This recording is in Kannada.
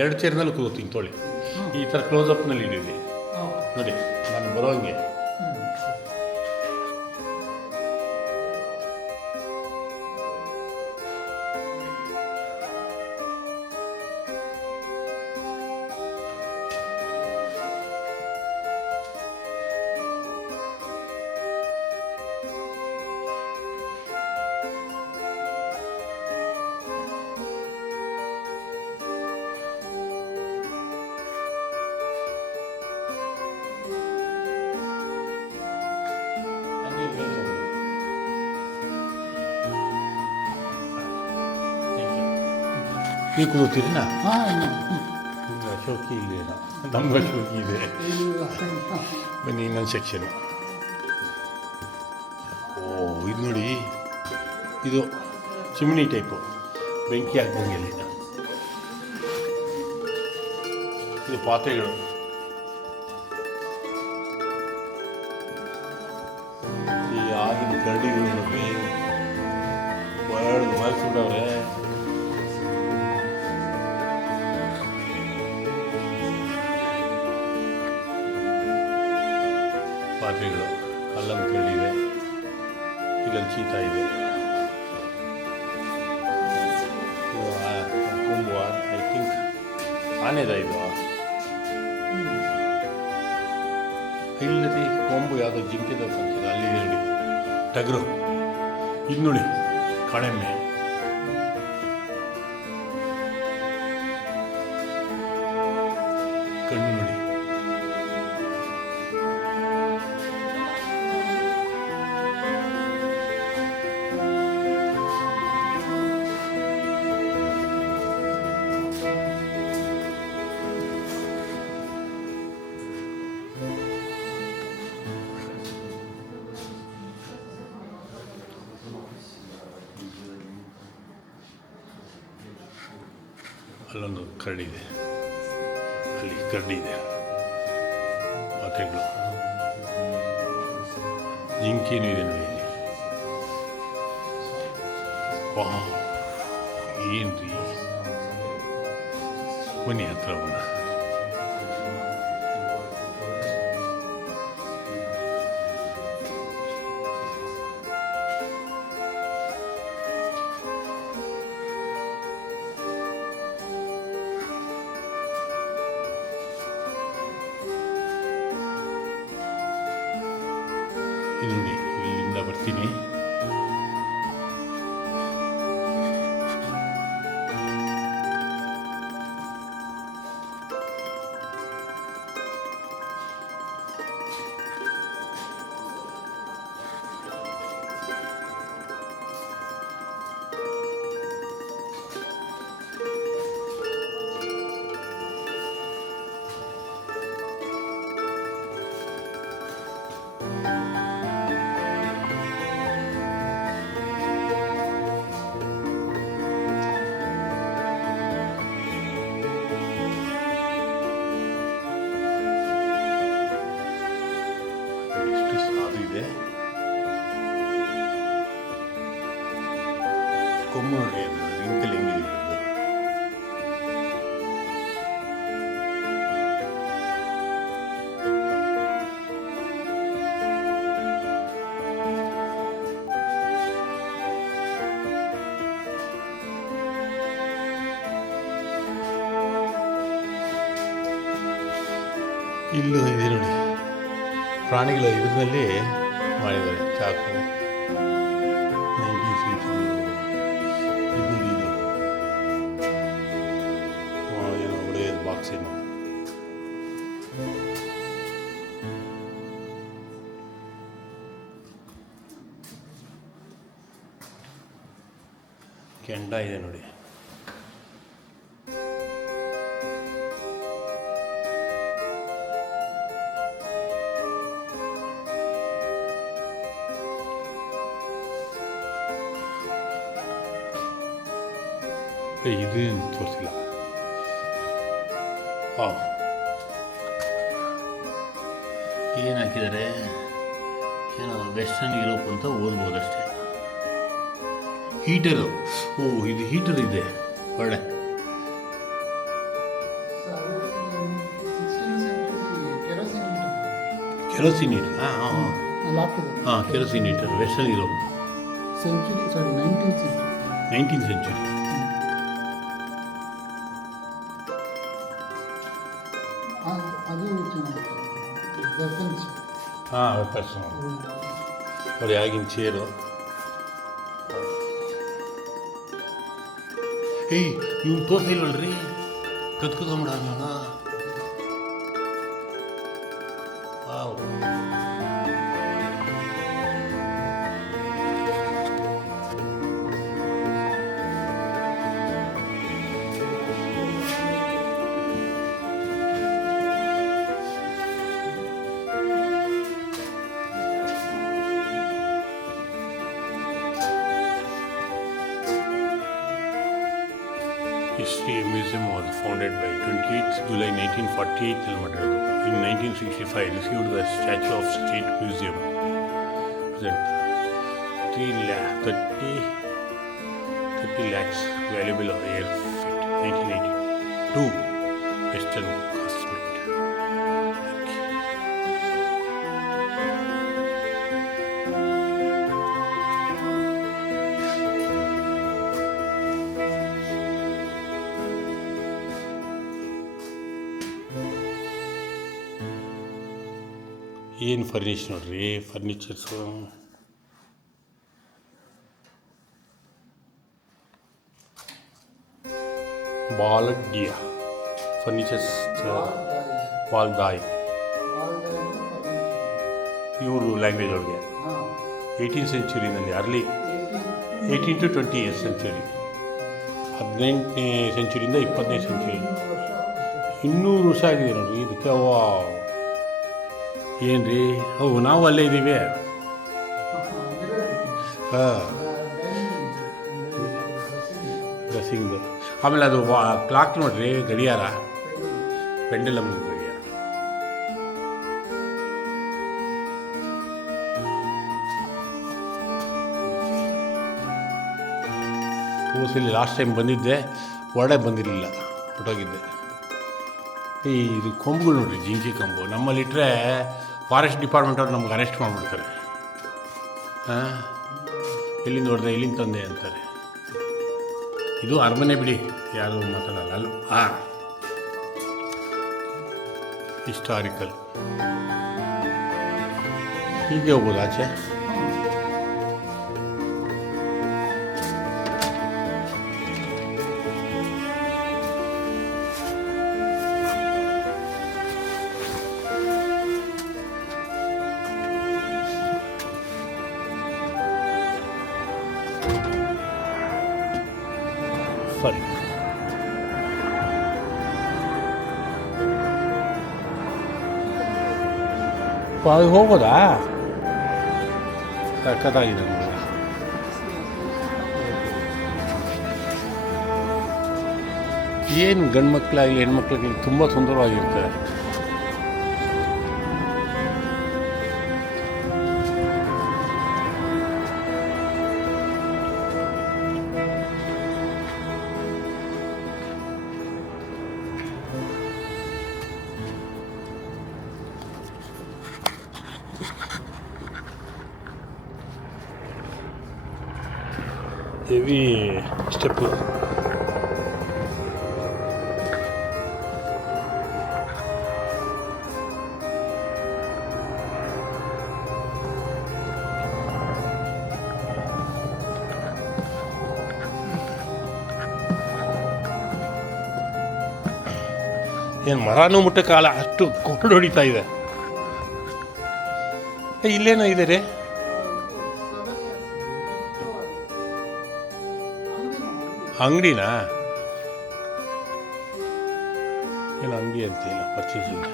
ಎರಡು ಚೇರ್ನಲ್ಲಿ ಕೂತೀನಿ ತೊಳಿ. ಈ ಥರ ಕ್ಲೋಸಪ್ನಲ್ಲಿ ಇಡೀವಿ ನೋಡಿ ನಾನು ಬರೋಂಗೆ. ನೀವು ಕೂತಿರಿನ ಅಶೋಕಿ ಶೋಕಿ ಇಲ್ಲ ನಮ್ಗೆ ಶೋಕಿ ಇದೆ ಬನ್ನಿ ಇನ್ನೊಂದು ಸೆಕ್ಷನ್ ಓ ಇದು ನೋಡಿ ಇದು ಚಿಮ್ನಿ ಟೈಪು ಬೆಂಕಿ ಹಾಕ್ದಂಗೆ ಇಲ್ಲಿ ಇದು ಪಾತ್ರೆಗಳು ಈ ಆಗಿನ ಕರಡಿಗಳು ಪಾತ್ರೆಗಳು ಅಲ್ಲೊಂದು ಕಳ್ಳಿದೆ ಇಲ್ಲೊಂದು ಚೀತಾ ಇದೆ. ಕೊಂಬು ಐ ಥಿಂಕ್ ಆನೆದ ಇದು. ಇಲ್ಲದೆ ಕೊಂಬು ಯಾವುದೋ ಜಿಂಕೆದ ಅಲ್ಲಿ ನೋಡಿ. ಟಗರು. ಇನ್ನುಳಿ ನೋಡಿ ಅಲ್ಲೊಂದು ಕರಡಿ ಇದೆ ಅಲ್ಲಿ ಕರಡಿ ಇದೆ ಪಾತ್ರೆಗಳು ಜಿಂಕಿನೂ ಇದೆ ನೋಡಿ ಇಲ್ಲಿ. ವಾ ಏನ್ರಿ? ಬನ್ನಿ ಹತ್ರ ಬನ್ನ ಇದು ರಿಂಕಲ್ ಹೆಂಗಿದೆ ಇದ್ರದ್ದು. ಇಲ್ಲೂ ಇದೆ ನೋಡಿ. ಪ್ರಾಣಿಗಳ ಇದರಲ್ಲಿ ಮಾಡಿದ್ದಾರೆ. ಚಾಕು. ಕೆಂಡ ಇದೆ ನೋಡಿ. ಇದು ಇದೇನು ತೋರಿಸಿಲ್ಲ? ಹಾಂ. ಏನು ಹಾಕಿದ್ದಾರೆ? ಏನೋ ವೆಸ್ಟರ್ನ್ ಯುರೋಪ್ ಅಂತ ಓದ್ಬೋದಷ್ಟೇ. ಹೀಟರು ಓ, ಇದು ಹೀಟರ್ ಇದೆ. ಒಳ್ಳೆ. ಕೆರೋಸಿನ್ ಹೀಟರ್ ಹಾಂ ಹಾಂ ಹಾಂ. ಹಾಂ kerosene heater western Europe century sorry nineteen century nineteen century ಹಾಂ ಪರ್ಸನ್ ಅವ್ರು ಆಗಿನ ಚೇರು ಏಯ್ ಇವ್ನು ತೋರಿಸಿಲ್ವಲ್ರಿ ಕತ್ಕೊಂಬಿಡೋಣ History Museum was founded by 28th July 1948 in Madras. In 1965, received the Statue of State Museum. Present 3 lakh, 30, 30 lakhs valuable air fit. 1982. Western Cosmet. ಏನು ಫರ್ನಿಚರ್ ನೋಡ್ರಿ? ಫರ್ನಿಚರ್ಸು ಬಾಲಡ್ಡಿಯ ಫರ್ನಿಚರ್ಸ್ ಬಾಲ್ ದಾಯ್ ಇವರು ಲ್ಯಾಂಗ್ವೇಜ್ ಅವ್ರಿಗೆ eighteen ಸೆಂಚುರಿನಲ್ಲಿ early eighteen to twenty years century ಹದಿನೆಂಟನೇ ಸೆಂಚುರಿಯಿಂದ ಇಪ್ಪತ್ತನೇ ಸೆಂಚುರಿ ಇನ್ನೂರು ವರ್ಷ ಆಗಿದೆ ನೋಡ್ರಿ, ಇದಕ್ಕೆ. ಅವ್ವ ಏನು ರೀ ಅವು ನಾವು ಅಲ್ಲೇ ಇದ್ದೀವಿ ಹಾಂ. ಡ್ರೆಸ್ಸಿಂಗ್ದು ಆಮೇಲೆ ಅದು ವಾ ಕ್ಲಾಕ್ ನೋಡ್ರಿ, ಗಡಿಯಾರ. ಪೆಂಡಲಮ್ ಗಡಿಯಾರ. ಹೋಸಲಿ ಲಾಸ್ಟ್ ಟೈಮ್ ಬಂದಿದ್ದೆ, ಒಡೆ ಬಂದಿರಲಿಲ್ಲ ಹೊಟ್ಟೋಗಿದ್ದೆ ಈ ಇದು ಕೊಂಬುಗಳು ನೋಡ್ರಿ, ಜಿಂಕಿ ಕೊಂಬು. ನಮ್ಮಲ್ಲಿಟ್ಟರೆ ಫಾರೆಸ್ಟ್ ಡಿಪಾರ್ಟ್ಮೆಂಟ್ ಅವ್ರು ನಮ್ಗೆ ಅರೆಸ್ಟ್ ಮಾಡಿಬಿಡ್ತಾರೆ. ಹಾಂ ಎಲ್ಲಿಂದ ಹೊಡೆದೆ ಎಲ್ಲಿಂದ ತಂದೆ ಅಂತಾರೆ. ಇದು ಅರಮನೆ ಬಿಡಿ, ಯಾರು ಮಾತಾಡಲ್ಲ. ಅಲ್ಲ ಹಾಂ ಹಿಸ್ಟಾರಿಕಲ್ ಹೀಗೆ ಹೋಗ್ಬೋದು ಆಚೆ. ಅದು ಹೋಗೋದಾ? ಸಕ್ಕತ್ತಾಗಿದೆ ಏನು ಗಂಡು ಮಕ್ಕಳಾಗಲಿ ಹೆಣ್ಮಕ್ಳಾಗಲಿ ತುಂಬ ಸುಂದರವಾಗಿರ್ತದೆ ಹೆವಿ ಸ್ಟೆಪ್ಪು ಏನು ಮರನೂ ಮುಟ್ಟಕ್ಕಾಗಲ್ಲ ಅಷ್ಟು ಕೊಂಡು ಹೊಡಿತಾ ಇದೆ ಇಲ್ಲೇನೋ ಇದೆ ರೀ? ಅಂಗಡಿನಾ? ಏನು ಅಂಗಡಿ ಅಂತ? ಇಲ್ಲ ಪರ್ಚೇಸಿಂಗ್